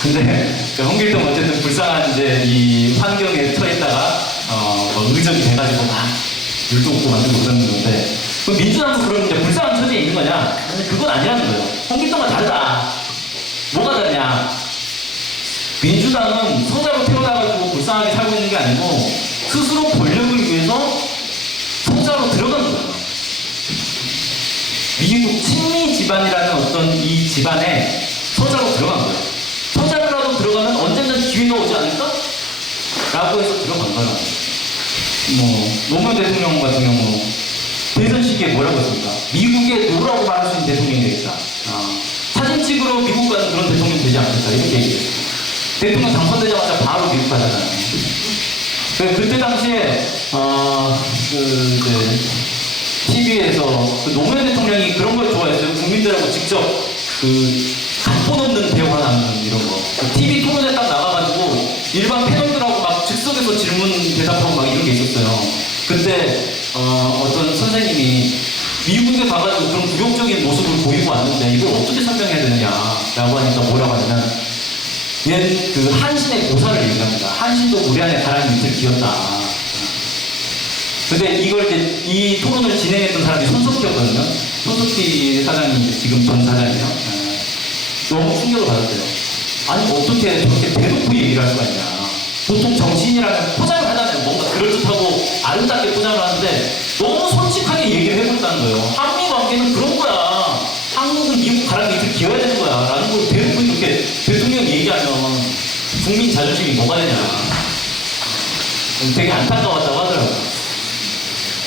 근데 홍길동 어쨌든 불쌍한 이제 이 환경에 처했다가 의적이 돼가지고 막 율도 없고 만들고 그러는 건데 그럼 민주당도 그러면 이제 불쌍한 처지에 있는 거냐? 그건 아니라는 거예요. 홍길동과 다르다. 뭐가 다르냐? 민주당은 서자로 태어나가지고 불쌍하게 살고 있는 게 아니고 스스로 권력을 위해서 서자로 들어간 거예요. 미국 친미 집안이라는 어떤 이 집안에 서자로 들어간 거예요. 서자로라도 들어가면 언젠가 기회가 오지 않을까? 라고 해서 들어간 거예요. 노무현 대통령 같은 경우 대선 시기에 뭐라고 했습니까? 미국의 노라고 말할 수 있는 대통령이 되겠다. 사진 찍으러 미국 가는 그런 대통령이 되지 않겠다. 이렇게 얘기했어요. 대통령 당선되자마자 바로 미국 가잖아요. 그때 당시에 TV에서 노무현 대통령이 그런 걸 좋아했어요. 국민들하고 직접 각본 없는 대화하는 이런 거. TV 토론에 딱 나가가지고 일반 패널들하고 막 즉석에서 질문 대답하고 막 이런 게 있었어요. 그때 어떤 선생님이 미국에 가가지고 그런 굴욕적인 모습을 보이고 왔는데 이걸 어떻게 설명해야 되느냐라고 하니까 뭐라고 하냐면 얘는 그 한신의 고사를 얘기합니다. 한신도 우리 안에 가라앉는 밑을 기었다. 근데 이걸 이제 이 토론을 진행했던 사람이 손석희였거든요. 손석희 사장님, 지금 전 사장이요. 너무 충격을 받았대요. 아니 어떻게 저렇게 대놓고 얘기를 할 수가 있냐. 보통 정치인이라면 포장을 하잖아요. 뭔가 그럴듯하고 아름답게 포장을 하는데 너무 솔직하게 얘기를 해버렸다는 거예요. 한미 관계는 그런 거야. 한국은 미국 가라앉는 밑을 기어야 되는 거야. 라는 걸 대놓고 이렇게 대통령이 얘기하면 국민 자존심이 뭐가 되냐. 되게 안타까웠다고 하더라고요.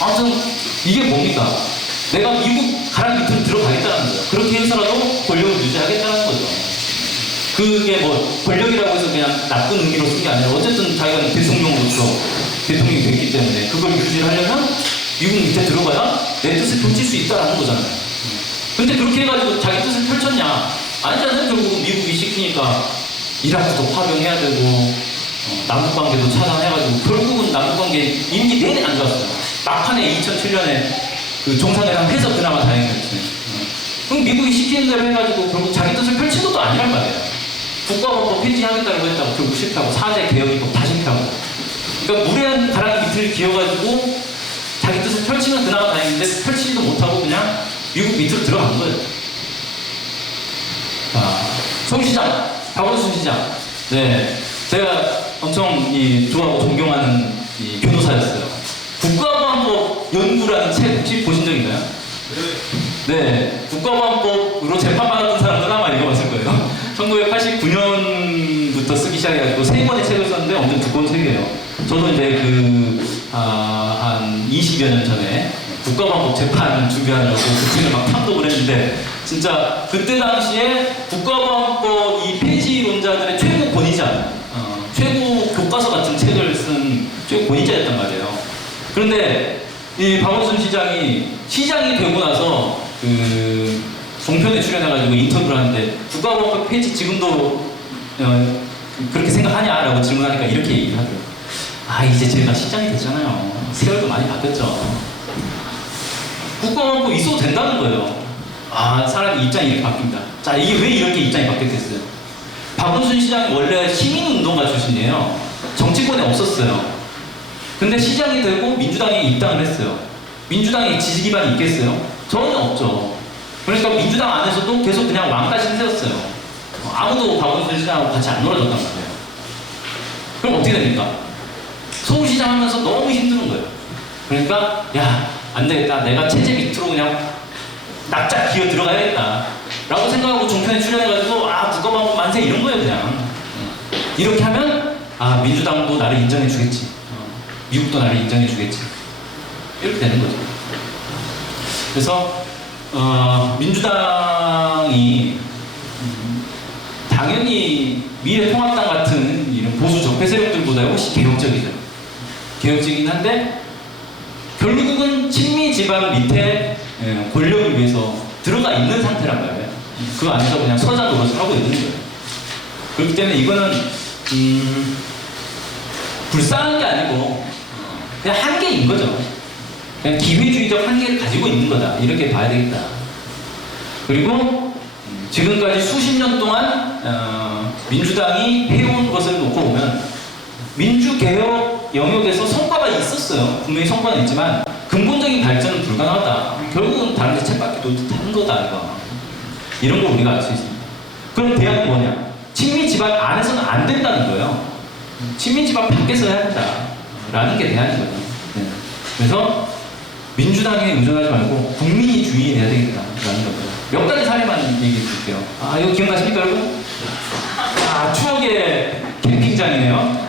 아무튼 이게 뭡니까? 내가 미국 가라앉는 밑으로 들어가겠다는 거예요. 그렇게 해서라도 권력을 유지하겠다는 거죠. 그게 뭐 권력이라고 해서 그냥 나쁜 의미로 쓴 게 아니라 어쨌든 자기가 대통령으로서 대통령이 됐기 때문에 그걸 유지를 하려면 미국 밑에 들어가야 내 뜻을 펼칠 수 있다라는 거잖아요. 근데 그렇게 해가지고 자기 뜻을 펼쳤냐? 아니잖아요. 결국은 미국이 시키니까 이라크도 파병해야 되고 남북관계도 차단해가지고 결국은 남북관계 임기 내내 안 좋았어요. 막판에 2007년에 그 종산회담 해서 그나마 다행이었어요. 그럼 미국이 시키는 대로 해가지고 결국 자기 뜻을 펼친 것도 아니란 말이에요. 국가법법 폐지하겠다고 했다고 결국 실패하고 4대 개혁입법 다 실패하고. 그러니까 무례한 가랑이 밑을 기어가지고 자기 뜻을 펼치면 그나마 다행인데 펼치지도 못하고 그냥 미국 밑으로 들어간 거예요. 송 시장, 박원순 시장. 네, 제가 엄청 좋아하고 존경하는 변호사였어요. 국가보안법 연구라는 책 혹시 보신 적 있나요? 네, 국가보안법으로 재판받았던 사람들 아마 읽어봤을 거예요. 1989년부터 쓰기 시작해가지고 3권의 책을 썼는데 엄청 두꺼운 책이에요. 저도 이제 한 20여 년 전에 국가보안법 재판 준비하려고 그 책을 막 탐독을 했는데 진짜 그때 당시에 국가보안법 이 폐지론자들의 최고 권위자, 최고 교과서 같은 책을 쓴 최고 권위자였단 말이에요. 그런데 이 박원순 시장이 되고 나서 종편에 출연해가지고 인터뷰를 하는데 국가보안법 폐지 지금도 그렇게 생각하냐라고 질문하니까 이렇게 얘기를 하더라고요. 아, 이제 제가 시장이 됐잖아요. 세월도 많이 바뀌었죠. 국가원고 있어도 된다는 거예요. 아, 사람이 입장이 이렇게 바뀝니다. 자, 이게 왜 이렇게 입장이 바뀌었겠어요? 박원순 시장이 원래 시민운동가 출신이에요. 정치권에 없었어요. 근데 시장이 되고 민주당에 입당을 했어요. 민주당에 지지 기반이 있겠어요? 전혀 없죠. 그러니까 민주당 안에서도 계속 그냥 왕따 신세였어요. 아무도 박원순 시장하고 같이 안 놀아줬단 말이에요. 그럼 어떻게 됩니까? 서울시장 하면서 너무 힘든 거예요. 그러니까 야, 안 되겠다. 내가 체제 밑으로 그냥 납작 기어 들어가야겠다 라고 생각하고 종편에 출연해가지고 아, 국가방법 만세 이런 거예요. 그냥 이렇게 하면 아, 민주당도 나를 인정해 주겠지, 미국도 나를 인정해 주겠지, 이렇게 되는 거죠. 그래서 민주당이 당연히 미래통합당 같은 이런 보수 적폐 세력들보다 훨씬 개혁적이죠. 개혁적이긴 한데 결국은 친미 집안 밑에 권력을 위해서 들어가 있는 상태란 말이에요. 그 안에서 그냥 서자 노릇을 하고 있는 거예요. 그렇기 때문에 이거는 불쌍한 게 아니고 그냥 한계인 거죠. 그냥 기회주의적 한계를 가지고 있는 거다, 이렇게 봐야 되겠다. 그리고 지금까지 수십 년 동안 민주당이 해온 것을 놓고 보면 민주개혁 영역에서 성과가 있었어요. 분명히 성과는 있지만 근본적인 발전은 불가능하다. 결국은 다른 데 책밖에 놓듯한 거다, 이거. 이런 걸 우리가 알 수 있습니다. 그럼 대안은 뭐냐? 친미 집안 안에서는 안 된다는 거예요. 친미 집안 밖에서 해야 한다 라는 게 대안이거든요. 네. 그래서 민주당에 의존하지 말고 국민이 주인이 돼야 되겠다라는 거고요. 몇 가지 사례만 얘기해 드릴게요. 아, 이거 기억나십니까, 여러분? 아, 추억의 캠핑장이네요.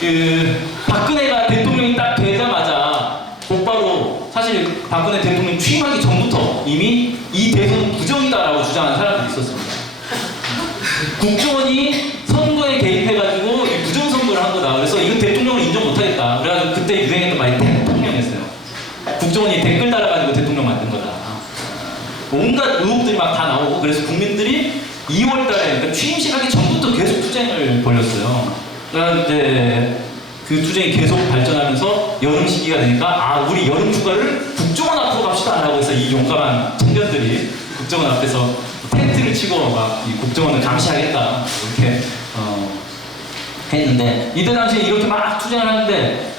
네. 박근혜가 대통령이 딱 되자마자 곧바로, 사실 박근혜 대통령 취임하기 전부터 이미 이 대선은 부정이다라고 주장하는 사람들이 있었습니다. 국정원이 선거에 개입해가지고 이 부정선거를 한 거다. 그래서 이건 대통령을 인정 못하겠다. 그래가지고 그때 유행했던 말이 대통령이었어요. 국정원이 댓글 달아가지고 대통령 만든 거다. 온갖 의혹들이 막 다 나오고, 그래서 국민들이 2월달에, 그러니까 취임식 하기 전부터 계속 투쟁을 벌였어요. 그러니까 이제 그 투쟁이 계속 발전하면서 여름 시기가 되니까 아, 우리 여름 휴가를 국정원 앞으로 갑시다 라고 해서 이 용감한 청년들이 국정원 앞에서 텐트를 치고 막 이 국정원을 감시하겠다 이렇게 했는데, 이때 당시에 이렇게 막 투쟁을 하는데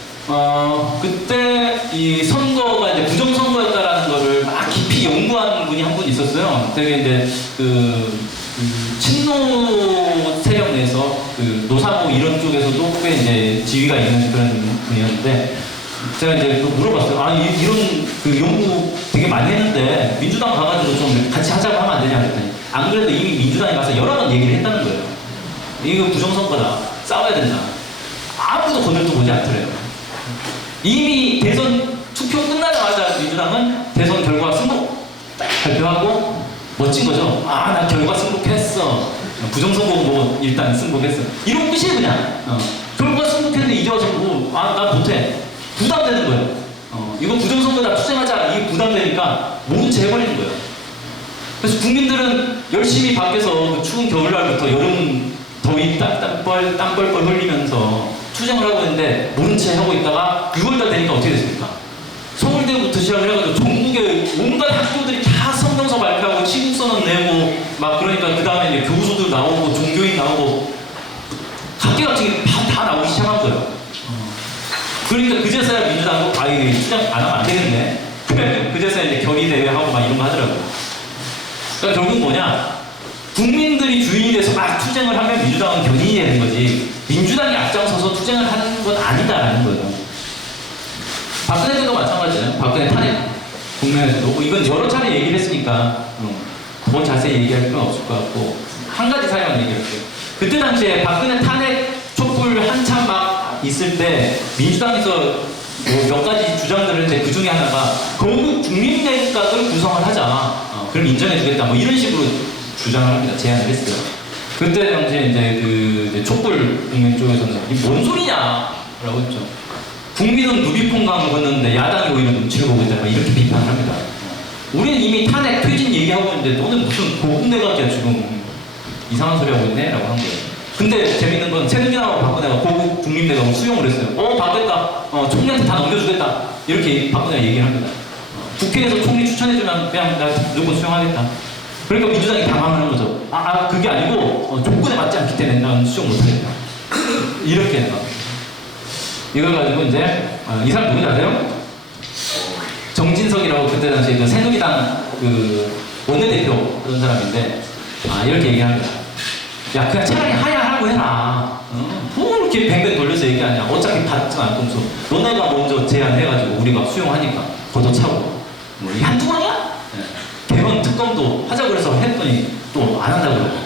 그때 이 선거가 이제 부정선거였다라는 거를 막 깊이 연구하는 분이 한 분 있었어요. 되게 이제 친노 세력 내에서 노사모 이런 쪽에서도 꽤 이제 지위가 있는 그런 분이었는데, 제가 이제 물어봤어요. 아, 이런 연구 되게 많이 했는데 민주당 가가지고 좀 같이 하자고 하면 안 되냐 그랬더니, 안 그래도 이미 민주당에 가서 여러 번 얘기를 했다는 거예요. 이거 부정선거다, 싸워야 된다. 아무도 거들떠 보지 않더래요. 이미 대선 투표 끝나자마자 민주당은 대선 결과 승복 발표하고 멋진 거죠. 아, 나 결과 승복했어. 부정선거 뭐 일단 승복했어. 이런 끝이에요, 그냥. 결과 승복했는데 이제 와서 뭐, 아, 나 못해. 부담되는 거예요. 이거 부정선거다, 투쟁하자. 이게 부담되니까 모른 채 해버리는 거예요. 그래서 국민들은 열심히 밖에서 그 추운 겨울날부터 여름 더위 땀 뻘뻘 흘리면서 투쟁을 하고 있는데 모른 채 하고 있다가 6월달 되니까 어떻게 됐습니까? 서울대부터 시작을 해가지고 전국의 온갖 학교들이 다 성명서 발표하고 치국선언 내고 막, 그러니까 그 다음에 이제 교수들 나오고 종교인 나오고 각계각층이 다 나오기 시작한 거예요. 그러니까 그제서야 민주당도 아, 이게 투쟁 안 하면 안 되겠네. 그제서야 이제 결의대회하고 막 이런 거 하더라고요. 그러니까 결국 뭐냐? 국민들이 주인이 돼서 막 투쟁을 하면 민주당은 견인이 되는 거지, 민주당이 앞장서서 투쟁을 하는 건 아니다라는 거예요. 박근혜 때도 마찬가지예요. 박근혜 탄핵 국면에서도 이건 여러 차례 얘기를 했으니까 더 자세히 얘기할 필요는 없을 것 같고, 한 가지 사례만 얘기할게요. 그때 당시에 박근혜 탄핵 촛불 한참 막 있을 때 민주당에서 뭐 몇 가지 주장들을 했는데 그 중에 하나가 거국 국민내각을 구성을 하자, 그럼 인정해주겠다, 뭐 이런 식으로 주장을 합니다. 제안을 했어요. 그때 당시에 이제 촛불 국민 쪽에서는 이게 뭔 소리냐 라고 했죠. 국민은 루비콘강을 건너는데 야당이 오히려 눈치를 보고 있다, 이렇게 비판을 합니다. 우리는 이미 탄핵 퇴진 얘기하고 있는데 너는 무슨 고국내각이야 지금. 이상한 소리 하고 있네? 라고 한 거예요. 근데 재밌는 건 새누리당하고 박근혜가 고국 국민대가 수용을 했어요. 받겠다. 총리한테 다 넘겨주겠다. 이렇게 박근혜가 얘기를 합니다. 국회에서 총리 추천해주면 그냥 나 무조건 수용하겠다. 그러니까 민주당이 당황하는 거죠. 그게 아니고 조건에 맞지 않기 때문에 난 수용 못하겠다. 이렇게 해서 이걸 가지고 이제 이 사람 누군지 아세요? 정진석이라고 그때 당시에 그 새누리당 그 원내대표 그런 사람인데 이렇게 얘기합니다. 야 그냥 차라리 하야하라고 해라. 뭐 이렇게 뱅뱅 돌려서 얘기하냐. 어차피 받지 않고서 너네가 먼저 제안해가지고 우리가 수용하니까 걷어차고 뭐 이게 한두 번이야? 개헌 특검도 하자고 그래서 했더니 또 안 한다고 그러고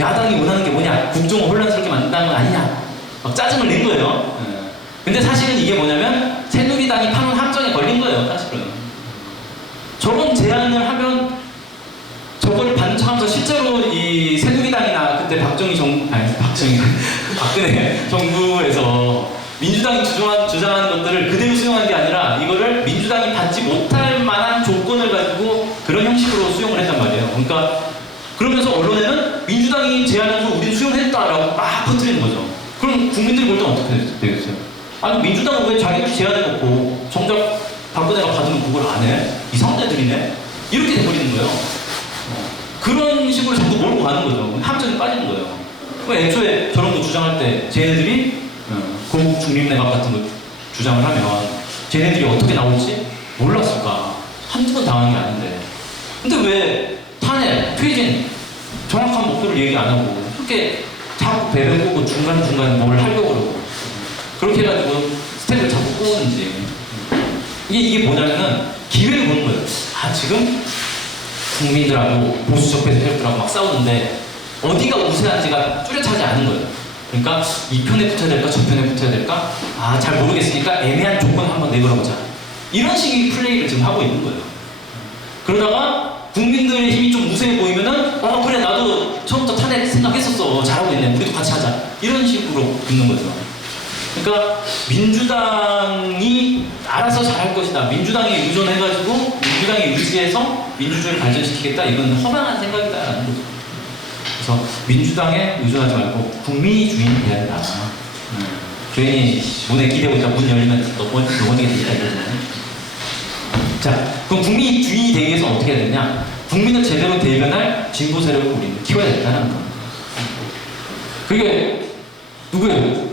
야당이 원하는 게 뭐냐? 국정을 혼란스럽게 만든다는 건 아니냐? 막 짜증을 낸 거예요. 근데 사실은 이게 뭐냐면 새누리당이 파는 함정에 걸린 거예요. 사실은 저런 제안을 하면 저걸 반창하면서 실제로 이 새누리당이나 그때 박정희 박근혜 정부에서 민주당이 주장한 것들을 그대로 수용한 게 아니라 이거를 민주당이 받지 못할 만한 조건을 가지고 그런 형식으로 수용을 했단 말이에요. 그러니까 그러면서 언론에는 민주당이 제안해서 우린 수용했다라고 막 퍼뜨리는 거죠. 그럼 국민들이 볼 때는 어떻게 되겠어요? 아니 민주당은 왜 자기들 제안해놓고 정작 박근혜가 받으면 그걸 안 해? 이상한 애들이네? 이렇게 돼버리는 거예요. 그런 식으로 자꾸 몰고 가는 거죠. 함정에 빠지는 거예요. 애초에 저런 거 주장할 때 쟤네들이 고국 중립내각 같은 거 주장을 하면 쟤네들이 어떻게 나올지 몰랐을까? 한두 번 당한 게 아닌데. 근데 왜 탄핵, 퇴진 정확한 목표를 얘기 안 하고 그렇게 자꾸 배를 꼬고 중간중간 뭘 하려고 그러고 그렇게 해가지고 스텝을 자꾸 꼬는지 이게 뭐냐면은 기회를 보는 거예요. 지금 국민들하고 보수적 세력들하고 막 싸우는데 어디가 우세한지가 뚜렷하지 않은 거예요. 그러니까 이 편에 붙어야 될까 저 편에 붙어야 될까 잘 모르겠으니까 애매한 조건을 한번 내걸어보자. 이런 식의 플레이를 지금 하고 있는 거예요. 그러다가 국민들의 힘이 좀 우세해 보이면은 그래 나도 처음부터 탄핵 생각했었어. 잘하고 있네. 우리도 같이 하자. 이런 식으로 붙는 거죠. 그러니까 민주당이 알아서 잘할 것이다. 민주당에 의존해가지고 민주당에 의지해서 민주주의를 발전시키겠다. 이건 허망한 생각이다라는 거죠. 그래서 민주당에 의존하지 말고 국민이 주인이 돼야 된다. 괜히 문에 기대고 있다. 문 열리면 너번이게 되겠다 이거잖아요. 자, 그럼 국민이 주인이 되기 위해서 어떻게 해야 되냐? 국민을 제대로 대변할 진보 세력을 우리는 키워야 된다는 겁니다. 그게 누구예요?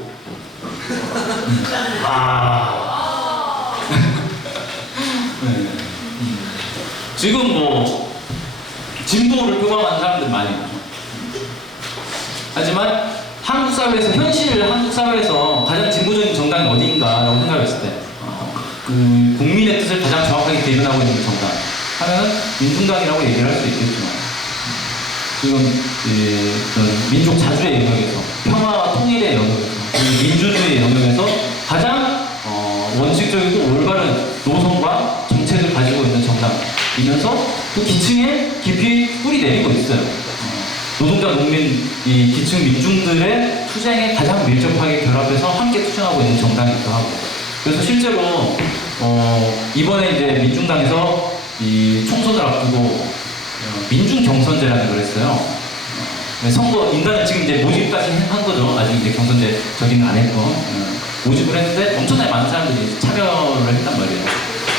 지금 뭐 진보를 표방하는 사람들 많이 있죠. 하지만 한국 사회에서 한국 사회에서 가장 진보적인 정당이 어디인가라고 생각했을 때 국민의 뜻을 가장 정확하게 대변하고 있는 정당 하면은 민중당이라고 얘기를 할 수 있겠지만 지금 민족 자주의 영역에서 평화와 통일의 영역에서 민주주의의 영역에서 가장 원칙적이고 올바른 노선과 정책을 가지고 있는 정당이면서 그 기층에 깊이 뿌리 내리고 있어요. 노동자, 농민, 이 기층 민중들의 투쟁에 가장 밀접하게 결합해서 함께 투쟁하고 있는 정당이기도 하고. 그래서 실제로 이번에 이제 민중당에서 이 총선을 앞두고 민중 경선제라는 걸 했어요. 선거 인단을 지금 이제 모집까지 한 거죠. 아직 이제 경선제 저기는 안 했고 모집을 했는데 엄청나게 많은 사람들이 참여를 했단 말이에요.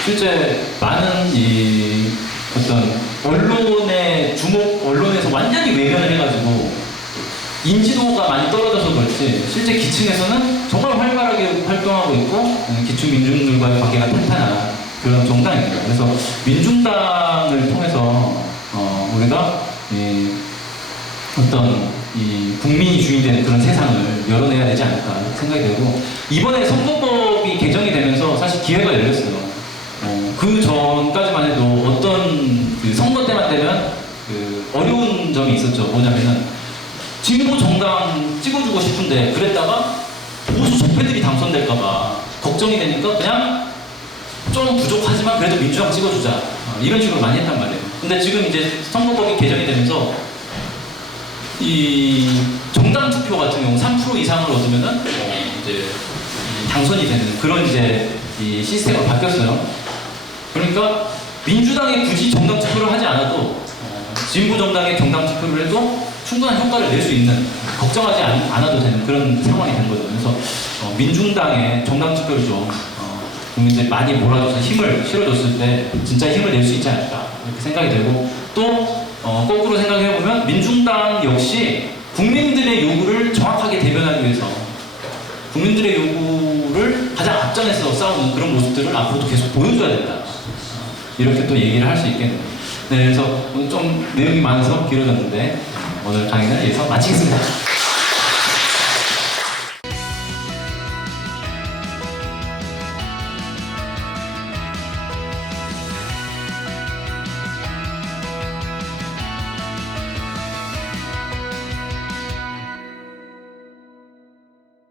실제 많은 이 어떤 언론에서 완전히 외면을 해가지고 인지도가 많이 떨어져서 그렇지 실제 기층에서는 정말 활발하게 활동하고 있고 기층 민중들과의 관계가 탄탄한 그런 정당입니다. 그래서 민중당을 통해서 우리가 어떤 이 국민이 주인이 되는 그런 세상을 열어내야 되지 않을까 생각이 되고 이번에 선거법이 개정이 되면서 사실 기회가 열렸어요. 그 전까지만 해도 어떤 그 선거 때만 되면 그 어려운 점이 있었죠. 뭐냐면은 진보 정당 찍어주고 싶은데 그랬다가 보수 적폐들이 당선될까봐 걱정이 되니까 그냥 좀 부족하지만 그래도 민주당 찍어주자 이런 식으로 많이 했단 말이에요. 근데 지금 이제 선거법이 개정이 되면서 이 정당 투표 같은 경우 3% 이상을 얻으면은 이제 당선이 되는 그런 이제 이 시스템으로 바뀌었어요. 그러니까 민주당이 굳이 정당 투표를 하지 않아도 진보 정당의 정당 투표를 해도 충분한 효과를 낼 수 있는, 걱정하지 않아도 되는 그런 상황이 된 거죠. 그래서 민중당의 정당투표를 좀 국민들이 많이 몰아줘서 힘을 실어줬을 때 진짜 힘을 낼 수 있지 않을까 이렇게 생각이 되고, 또 거꾸로 생각해보면 민중당 역시 국민들의 요구를 정확하게 대변하기 위해서 국민들의 요구를 가장 앞장에서 싸우는 그런 모습들을 앞으로도 계속 보여줘야 된다, 이렇게 또 얘기를 할 수 있겠네요. 네, 그래서 오늘 좀 내용이 많아서 길어졌는데 오늘 강의는 여기서 마치겠습니다.